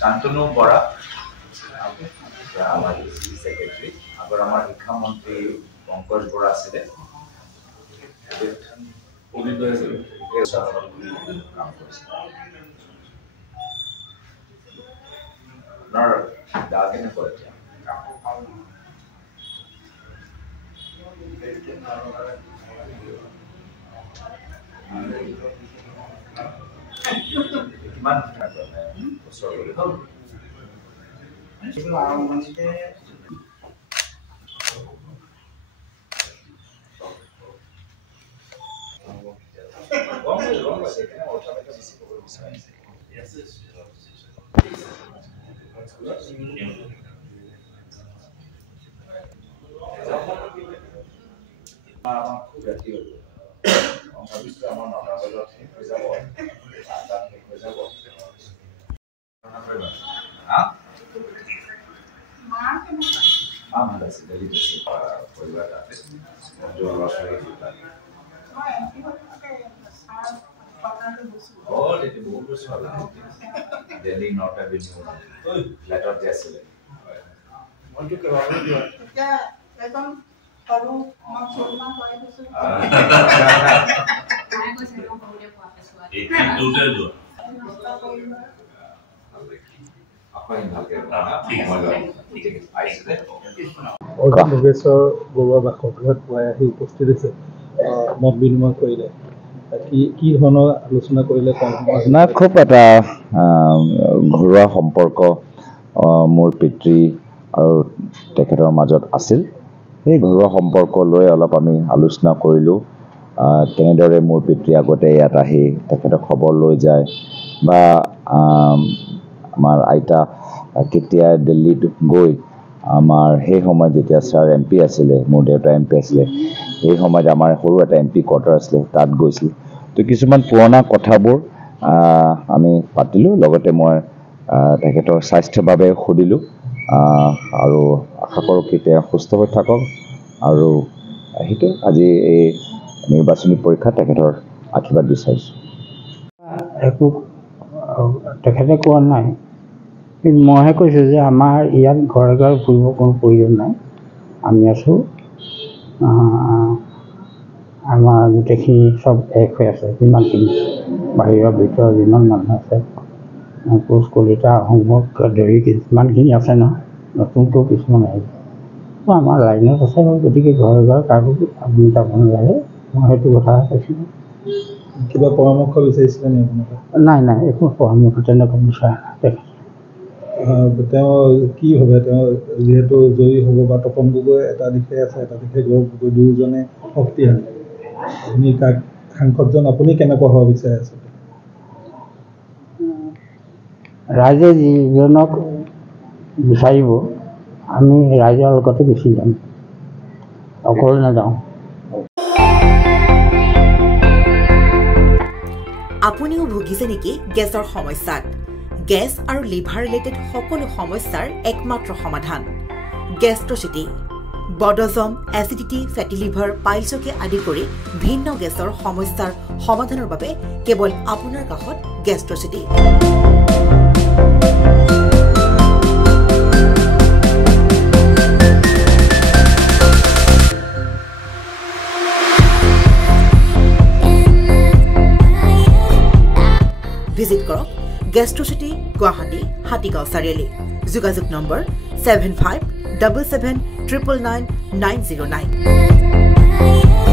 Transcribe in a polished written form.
শান্তনু বৰা আমাৰ সেক্ৰেটাৰী আগৰ আমাৰ শিক্ষামন্ত্ৰী পংকজ বৰা আছিলে আপোনাৰ দা কেনেকুৱা এতিয়া কিমান বছৰ হ'ল Delhi North Avenue letter দিছিলে মইতো কেবাবাৰো দিয়া এতিয়া একদম সৰু মই চলমা কৰি দিছো মই কৈছো মই বহুতে পোৱা পেছুৱা এই দুটা যোৱা আপুনি ভালকে যোগেশ্বৰ বৰুৱা বাসগৃহত পুৱাই আহি উপস্থিত হৈছে মত বিনিময় কৰিলে কি ধৰণৰ আলোচনা কৰিলে না খুব এটা ঘৰুৱা সম্পৰ্ক মোৰ পিতৃ আৰু তেখেতৰ মাজত আছিল সেই ঘৰুৱা সম্পৰ্ক লৈ অলপ আমি আলোচনা কৰিলোঁ কেনেদৰে মোৰ পিতৃ আগতে ইয়াত আহি তেখেতক খবৰ লৈ যায় বা আমাৰ আইতা কেতিয়া দিল্লীত গৈ আমাৰ সেই সময়ত যেতিয়া ছাৰ MP আছিলে মোৰ দেউতা MP আছিলে সেই সময়ত আমাৰ সৰু এটা MP কোৱাৰ্টাৰ আছিলে তাত গৈছিল তো কিছুমান পুৰণা কথাবোৰ আমি পাতিলোঁ লগতে মই তেখেতৰ স্বাস্থ্যৰ বাবে সুধিলোঁ আৰু আশা কৰোঁ কি তেওঁ সুস্থ হৈ থাকক আৰু সেইটো আজি এই নিৰ্বাচনী পৰীক্ষা তেখেতৰ আশীৰ্বাদ বিচাৰিছোঁ একো তেখেতে কোৱা নাই কিন্তু মইহে কৈছোঁ যে আমাৰ ইয়াত ঘৰে ঘৰে ফুৰিব কোনো প্ৰয়োজন নাই আমি আছোঁ আমাৰ গোটেইখিনি চব এক হৈ আছে যিমানখিনি বাহিৰৰ ভিতৰৰ যিমান মানুহ আছে কোচ কলিতা অসমৰ ধৰি কিছুমানখিনি আছে নহয় নতুনকৈ কিছুমান আহিব আমাৰ লাইনত আছে গতিকে ঘৰে ঘৰে কাকো আপুনি যাব নালাগে মই সেইটো কথা কৈছিলোঁ কিবা পৰামৰ্শ বিচাৰিছিলে নি আপোনালোকে নাই নাই একো পৰামৰ্শ তেনেকুৱা বিচাৰা তেওঁ কি ভাবে তেওঁ যিহেতু জয়ী হ'ব বা তপন গগৈ এটা দিশে আছে এটা দিশে গৌৰৱ গগৈ দুয়োজনে শক্তিশালী আপুনি কাক সাংসদজন আপুনি কেনেকুৱা হ'ব বিচাৰে আছে ৰাইজে যিজনক বিচাৰিব আমি ৰাইজৰ লগতে গুচি যাম অকলে নাযাওঁ আপুনিও ভুগিছে নেকি গেছৰ সমস্যাত গেছ আৰু লিভাৰ ৰিলেটেড সকলো সমস্যাৰ একমাত্ৰ সমাধান গেষ্ট্ৰচিটি বডজম এচিডিটি ফেটি লিভাৰ পাইলছকে আদি কৰি ভিন্ন গেছৰ সমস্যাৰ সমাধানৰ বাবে কেৱল আপোনাৰ কাষত গেষ্ট্ৰচিটি ভিজিট কৰক গেষ্ট্ৰচিটি গুৱাহাটী হাতীগাঁও চাৰিআলি যোগাযোগ নম্বৰ 7577999909